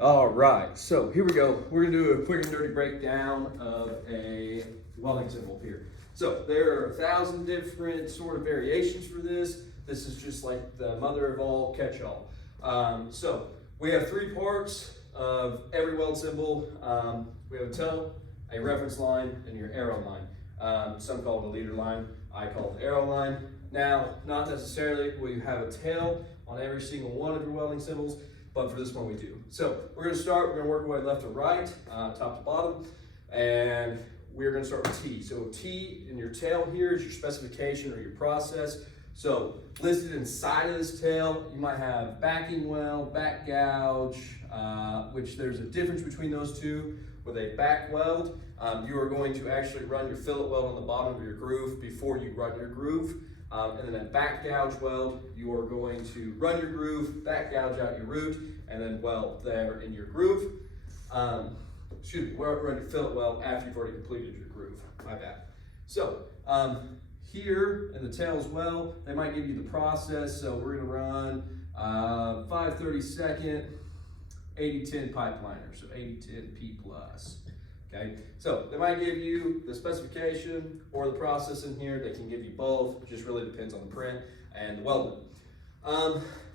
All right, so here we go. We're gonna do a quick and dirty breakdown of a welding symbol here. So there are 1,000 different sort of variations for this. This is just like the mother of all catch-all. So we have 3 parts of every weld symbol. We have a tail, a reference line, and your arrow line. Some call it a leader line. I call it the arrow line. Now, not necessarily will you have a tail on every single one of your welding symbols, but for this one we do. So we're gonna start, we're gonna work our way left to right, top to bottom, and we're gonna start with T. So T in your tail here is your specification or your process. So listed inside of this tail, you might have backing weld, back gouge, which there's a difference between those two. With a back weld, you are going to actually run your fillet weld on the bottom of your groove before you run your groove. And then a back gouge weld, you are going to run your groove, back gouge out your root, and then weld there in your groove. Excuse me, run your fillet weld after you've already completed your groove. My bad. So here in the tail as well, they might give you the process. So we're gonna run 5/32 80-10 pipe liner, so 80-10 P plus. Okay, so they might give you the specification or the process in here. They can give you both. It just really depends on the print and the welding.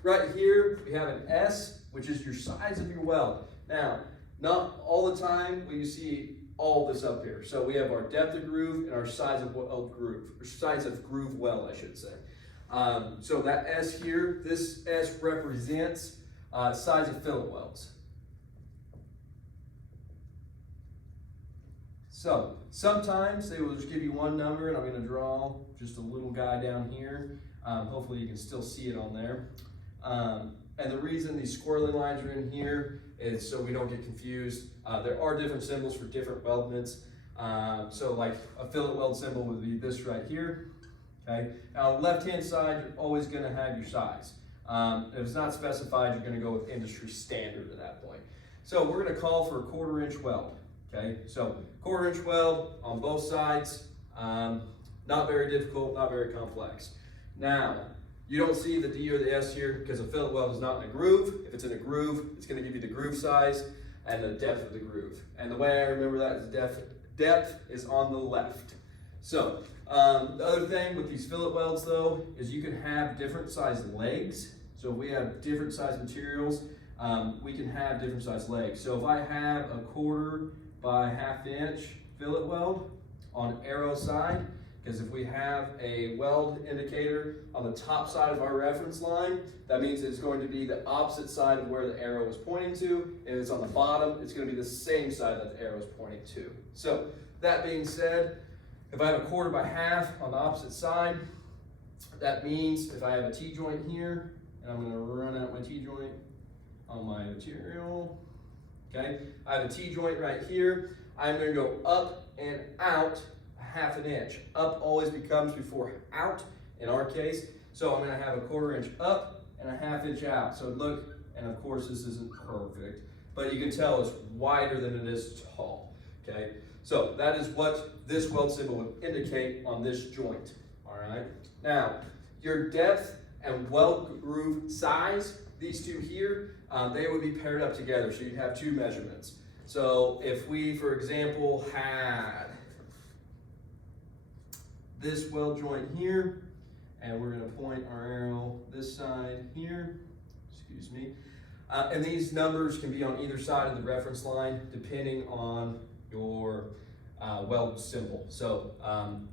Right here, we have an S, which is your size of your weld. Now, not all the time will you see all this up here. So we have our depth of groove and our size of groove, or size of groove weld, I should say. So that S here, this S represents size of fillet welds. So sometimes they will just give you one number, and I'm going to draw just a little guy down here. Hopefully you can still see it on there. And the reason these squirrely lines are in here is so we don't get confused. There are different symbols for different weldments. So like a fillet weld symbol would be this right here. Okay. Now on the left-hand side, you're always going to have your size. If it's not specified, you're going to go with industry standard at that point. So we're going to call for a 1/4 inch weld. Okay, so 1/4 inch weld on both sides, not very difficult, not very complex. Now, you don't see the D or the S here because a fillet weld is not in a groove. If it's in a groove, it's going to give you the groove size and the depth of the groove. And the way I remember that is depth is on the left. So, the other thing with these fillet welds though, is you can have different size legs. So if we have different size materials, we can have different size legs. So if I have a 1/4 by 1/2 inch fillet weld on arrow side, because if we have a weld indicator on the top side of our reference line, that means it's going to be the opposite side of where the arrow is pointing to. If it's on the bottom, it's going to be the same side that the arrow is pointing to. So that being said, if I have a 1/4 by 1/2 on the opposite side, that means if I have a T-joint here, and I'm going to run out my T-joint on my material, okay, I have a T-joint right here. I'm going to go up and out 1/2 inch. Up always becomes before out in our case. So I'm going to have a 1/4 inch up and 1/2 inch out. So look, and of course this isn't perfect, but you can tell it's wider than it is tall. Okay, so that is what this weld symbol would indicate on this joint. All right. Now, your depth and weld groove size, these two here, they would be paired up together. So you'd have 2 measurements. So if we, for example, had this weld joint here, and we're going to point our arrow this side here, excuse me, and these numbers can be on either side of the reference line depending on your weld symbol. So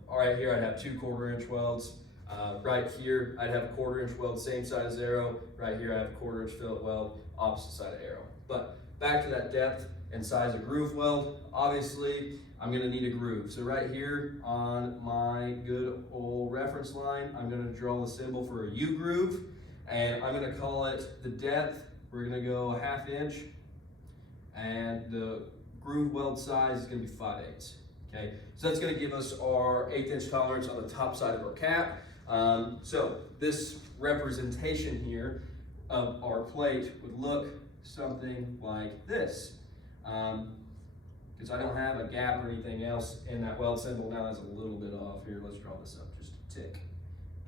right here I'd have 2 1/4 inch welds. Right here I'd have a 1/4 inch weld, same side as arrow. Right here I have a 1/4 inch fillet weld, opposite side of arrow. But back to that depth and size of groove weld, obviously I'm going to need a groove. So right here on my good old reference line, I'm going to draw the symbol for a U groove, and I'm going to call it the depth. We're going to go 1/2 inch, and the groove weld size is going to be 5/8. Okay, so that's going to give us our 1/8 inch tolerance on the top side of our cap. So this representation here of our plate would look something like this. Because I don't have a gap or anything else in that weld symbol. Now that's a little bit off here. Let's draw this up just a tick.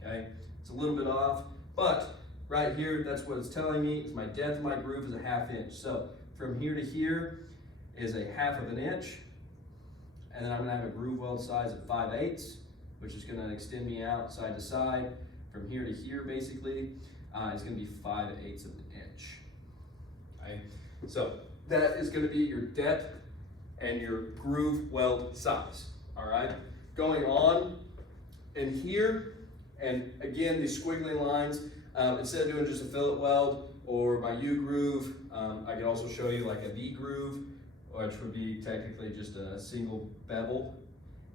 Okay, it's a little bit off, but right here, that's what it's telling me. Is my depth of my groove is a 1/2 inch. So from here to here is a 1/2 inch. And then I'm gonna have a groove weld size of 5/8, which is gonna extend me out side to side. From here to here, basically, it's gonna be 5/8 of an inch. Okay? So that is gonna be your depth and your groove weld size, all right? Going on in here, and again, these squiggly lines, instead of doing just a fillet weld or my U-groove, I can also show you like a V-groove, which would be technically just a single bevel,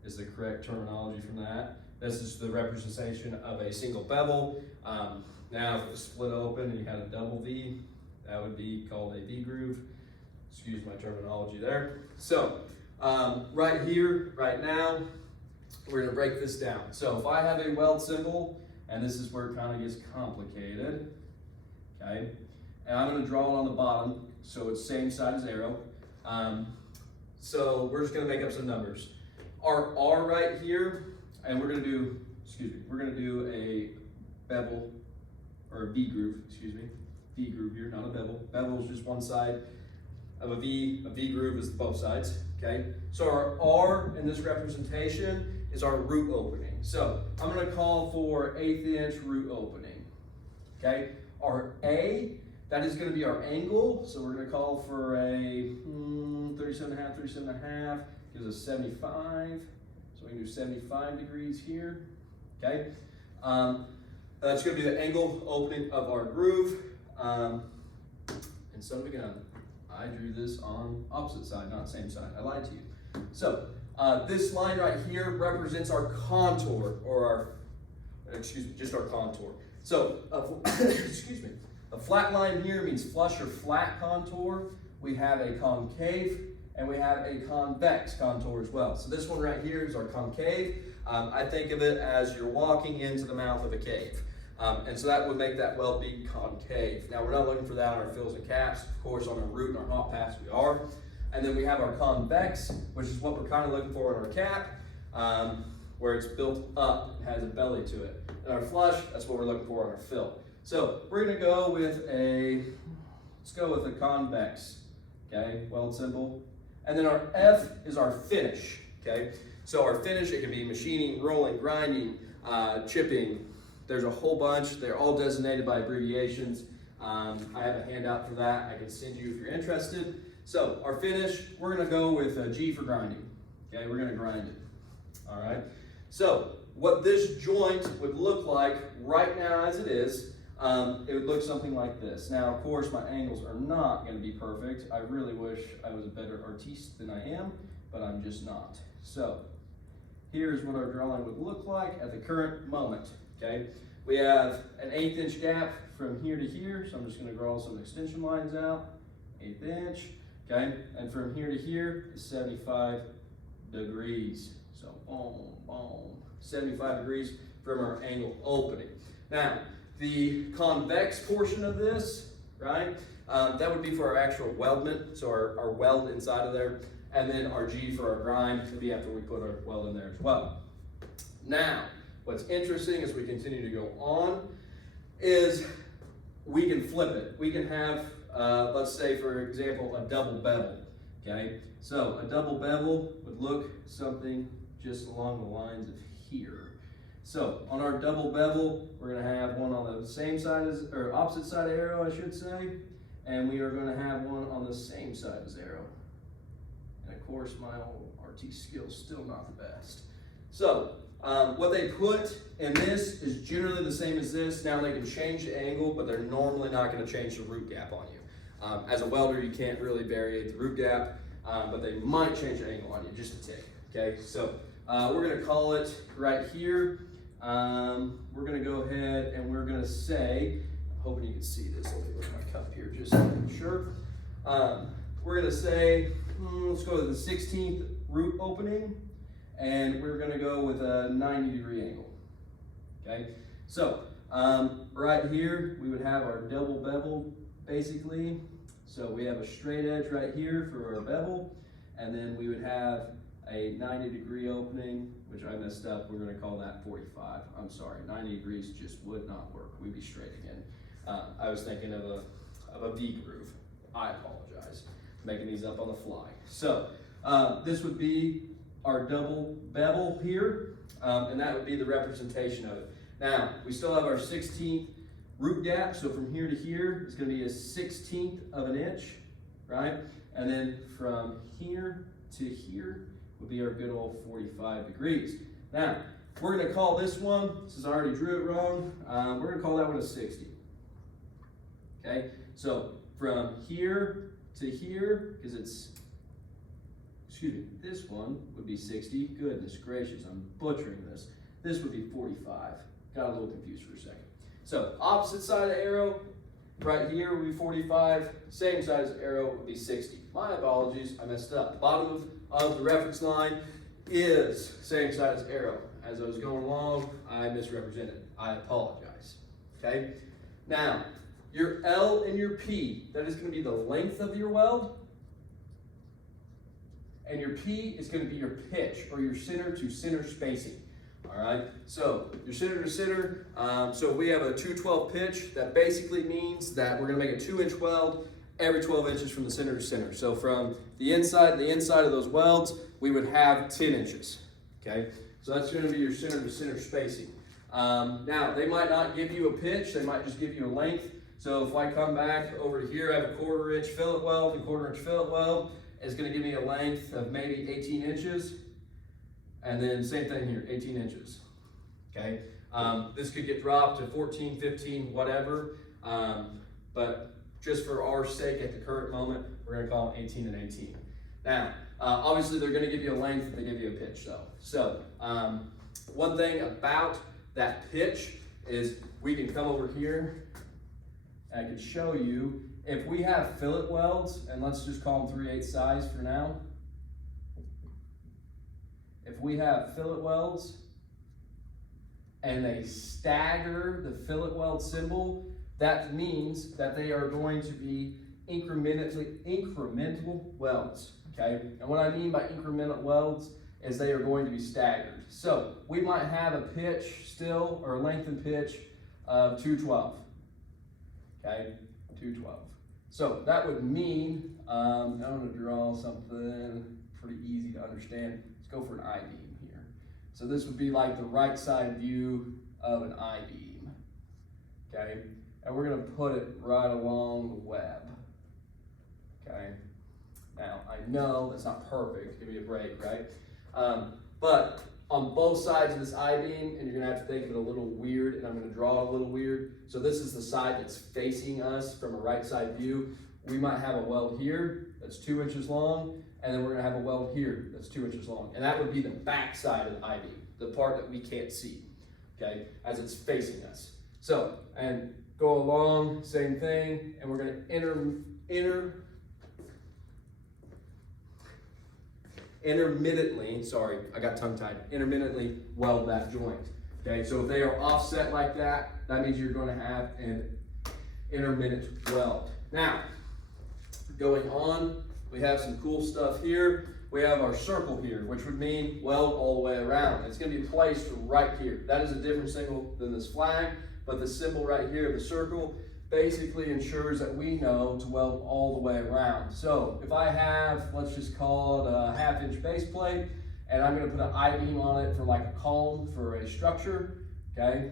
is the correct terminology from that. This is the representation of a single bevel. Now, if it was split open and you had a double V, that would be called a V-groove. Excuse my terminology there. So, right here, right now, we're gonna break this down. So if I have a weld symbol, and this is where it kind of gets complicated, okay? And I'm gonna draw it on the bottom, so it's same side as arrow. So we're just gonna make up some numbers. Our R right here, and we're gonna do a bevel, or a V-groove, V-groove here, not a bevel. Bevel is just one side of a V-groove is both sides, okay? So our R in this representation is our root opening. So I'm gonna call for 1/8 inch root opening, okay? Our A, that is gonna be our angle. So we're gonna call for a 37.5, gives us 75. So we can do 75 degrees here, okay? That's gonna be the angle opening of our groove. And son of a gun, I drew this on opposite side, not same side. I lied to you. So this line right here represents our contour, or just our contour. So, excuse me, a flat line here means flush or flat contour. We have a concave, and we have a convex contour as well. So this one right here is our concave. I think of it as you're walking into the mouth of a cave. And so that would make that weld be concave. Now we're not looking for that on our fills and caps. Of course, on our root and our hot pass we are. And then we have our convex, which is what we're kind of looking for in our cap, where it's built up and has a belly to it. And our flush, that's what we're looking for on our fill. So we're gonna go with let's go with a convex, okay, weld symbol. And then our F is our finish, okay? So our finish, it can be machining, rolling, grinding, chipping. There's a whole bunch. They're all designated by abbreviations. I have a handout for that. I can send you if you're interested. So our finish, we're gonna go with a G for grinding. Okay, we're gonna grind it. All right. So what this joint would look like right now as it is, it would look something like this. Now, of course, my angles are not gonna be perfect. I really wish I was a better artiste than I am, but I'm just not. So here's what our drawing would look like at the current moment. Okay, we have an 1/8 inch gap from here to here, so I'm just going to draw some extension lines out, 1/8 inch, okay, and from here to here is 75 degrees. So boom, boom, 75 degrees from our angle opening. Now, the convex portion of this, right, that would be for our actual weldment, so our weld inside of there, and then our G for our grind would be after we put our weld in there as well. Now, what's interesting as we continue to go on is we can flip it. We can have, let's say for example, a double bevel, okay? So a double bevel would look something just along the lines of here. So on our double bevel, we're gonna have one on the same side as, or opposite side of arrow, I should say, and we are gonna have one on the same side as arrow. And of course, my old RT skill's still not the best. So, what they put in this is generally the same as this. Now they can change the angle, but they're normally not going to change the root gap on you. As a welder, you can't really vary the root gap, but they might change the angle on you just a tick. Okay, so we're going to call it right here. We're going to go ahead and we're going to say, I'm hoping you can see this. Let me look at my cup here just to make sure. We're going to say, let's go to the 16th root opening. And we're gonna go with a 90-degree angle, okay? So, right here, we would have our double bevel, basically. So we have a straight edge right here for our bevel, and then we would have a 90-degree opening, which I messed up. We're gonna call that 45. I'm sorry, 90 degrees just would not work. We'd be straight again. I was thinking of a V groove. I apologize, making these up on the fly. So this would be our double bevel here, and that would be the representation of it. Now, we still have our 16th root gap, so from here to here, it's going to be a 1/16 of an inch, right? And then from here to here would be our good old 45 degrees. Now, we're going to call this one, since I already drew it wrong, we're going to call that one a 60. Okay, so from here to here, because it's, excuse me, this one would be 60. Goodness gracious, I'm butchering this. This would be 45. Got a little confused for a second. So opposite side of the arrow, right here would be 45. Same side as the arrow would be 60. My apologies, I messed up. Bottom of the reference line is same side as arrow. As I was going along, I misrepresented. I apologize. Okay? Now, your L and your P, that is going to be the length of your weld. And your P is going to be your pitch, or your center to center spacing. All right, so your center to center, so we have a 212 pitch. That basically means that we're going to make a 2-inch weld every 12 inches from the center to center. So from the inside of those welds, we would have 10 inches. Okay, so that's going to be your center to center spacing. Now, they might not give you a pitch, they might just give you a length. So if I come back over to here, I have a 1/4 inch fillet weld and 1/4 inch fillet weld. It's going to give me a length of maybe 18 inches. And then same thing here, 18 inches. Okay, this could get dropped to 14, 15, whatever. But just for our sake at the current moment, we're going to call them 18 and 18. Now, obviously they're going to give you a length if they give you a pitch though. So one thing about that pitch is we can come over here and I can show you if we have fillet welds, and let's just call them 3/8 size for now. If we have fillet welds and they stagger the fillet weld symbol, that means that they are going to be incremental welds, okay? And what I mean by incremental welds is they are going to be staggered. So we might have a pitch still, or a length and pitch of 212, okay? 212. So that would mean, I'm gonna draw something pretty easy to understand. Let's go for an I-beam here. So this would be like the right side view of an I-beam, okay? And we're gonna put it right along the web, okay? Now, I know that's not perfect, give me a break, right? But on both sides of this I-beam, and you're gonna have to think of it a little weird, and I'm gonna draw it a little weird. So this is the side that's facing us from a right side view. We might have a weld here that's 2 inches long, and then we're gonna have a weld here that's 2 inches long. And that would be the back side of the I-beam, the part that we can't see, okay, as it's facing us. So, and go along, same thing, and we're gonna intermittently, sorry, I got tongue-tied, intermittently weld that joint, okay? So if they are offset like that, that means you're gonna have an intermittent weld. Now, going on, we have some cool stuff here. We have our circle here, which would mean weld all the way around. It's gonna be placed right here. That is a different symbol than this flag, but the symbol right here, the circle, basically ensures that we know to weld all the way around. So if I have, let's just call it a 1/2 inch base plate, and I'm gonna put an I-beam on it for like a column for a structure, okay?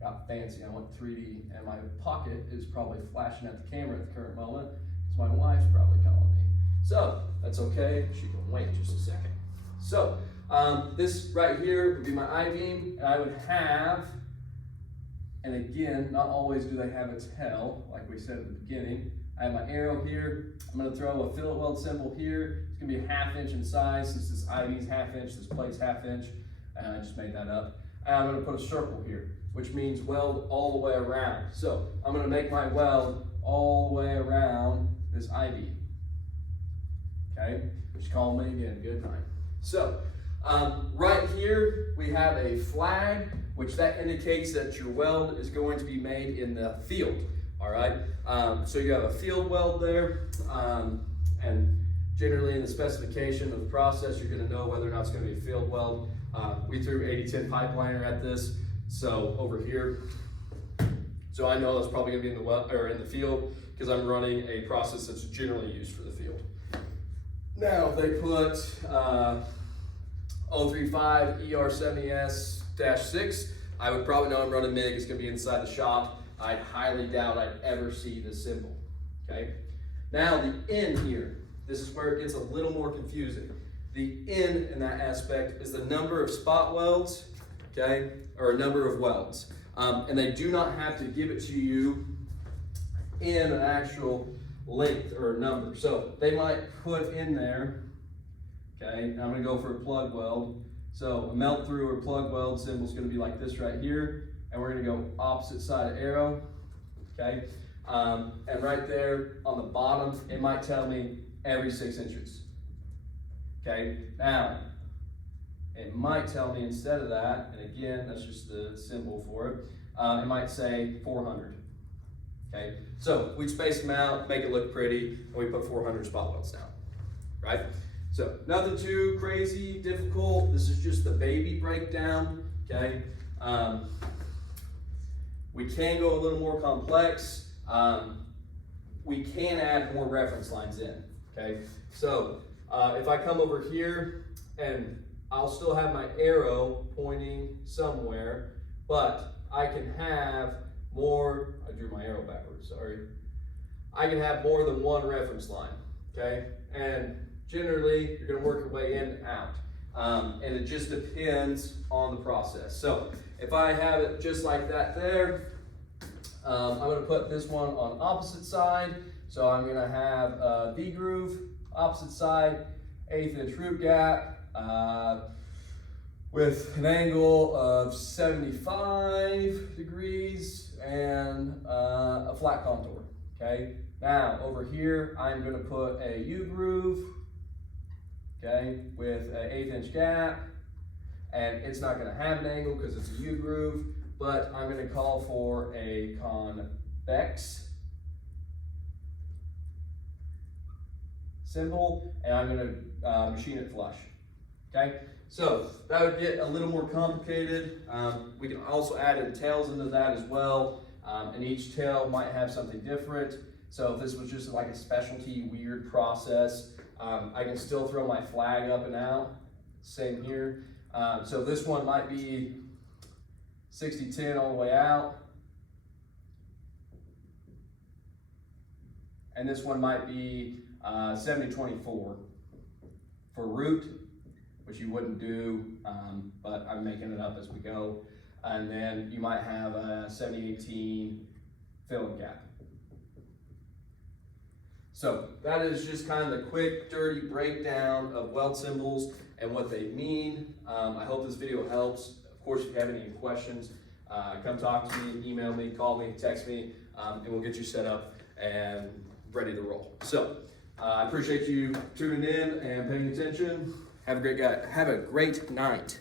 Got fancy, I went 3D, and my pocket is probably flashing at the camera at the current moment, because my wife's probably calling me. So, that's okay, she can wait just a second. So, this right here would be my I-beam, and I would have, and again, not always do they have a tail, like we said at the beginning. I have my arrow here. I'm gonna throw a fillet weld symbol here. It's gonna be a 1/2 inch in size. Since this I-beam's 1/2 inch, this plate's 1/2 inch, and I just made that up. And I'm gonna put a circle here, which means weld all the way around. So I'm gonna make my weld all the way around this I-beam. Okay, just call me again, good night. So right here, we have a flag, which that indicates that your weld is going to be made in the field, all right? So you have a field weld there, and generally in the specification of the process, you're gonna know whether or not it's gonna be a field weld. We threw 80-10 pipeliner at this, so over here, so I know that's probably gonna be in the field. because I'm running a process that's generally used for the field. Now, if they put 035 ER70S-6, I would probably know I'm running MIG. It's going to be inside the shop. I highly doubt I'd ever see this symbol. Okay. Now the N here, this is where it gets a little more confusing. The N in that aspect is the number of spot welds, okay, or a number of welds. And they do not have to give it to you in an actual length or number. So they might put in there, okay, I'm gonna go for a plug weld. So a melt through or plug weld symbol is gonna be like this right here. And we're gonna go opposite side of arrow, okay? And right there on the bottom, it might tell me every 6 inches. Okay, now, it might tell me instead of that, and again, that's just the symbol for it, it might say 400. Okay, so we space them out, make it look pretty, and we put 400 spot welds down, right? So nothing too crazy, difficult. This is just the baby breakdown, okay? We can go a little more complex. We can add more reference lines in, okay? So if I come over here and I'll still have my arrow pointing somewhere, but I can have more, I drew my arrow backwards, sorry. I can have more than one reference line, okay? And generally, you're gonna work your way in and out. And it just depends on the process. So if I have it just like that there, I'm gonna put this one on opposite side. So I'm gonna have V groove, opposite side, 1/8 inch root gap, with an angle of 75 degrees and a flat contour, okay? Now over here, I'm gonna put a U groove, okay, with an 1/8 inch gap, and it's not gonna have an angle because it's a U groove, but I'm gonna call for a convex symbol, and I'm gonna machine it flush, okay? So that would get a little more complicated. We can also add in tails into that as well, and each tail might have something different. So if this was just like a specialty weird process, I can still throw my flag up and out, same here. So this one might be 60-10 all the way out. And this one might be 70-24 for root, which you wouldn't do, but I'm making it up as we go. And then you might have a 70-18 filling gap. So that is just kind of the quick, dirty breakdown of weld symbols and what they mean. I hope this video helps. Of course, if you have any questions, come talk to me, email me, call me, text me, and we'll get you set up and ready to roll. So I appreciate you tuning in and paying attention. Have a great night.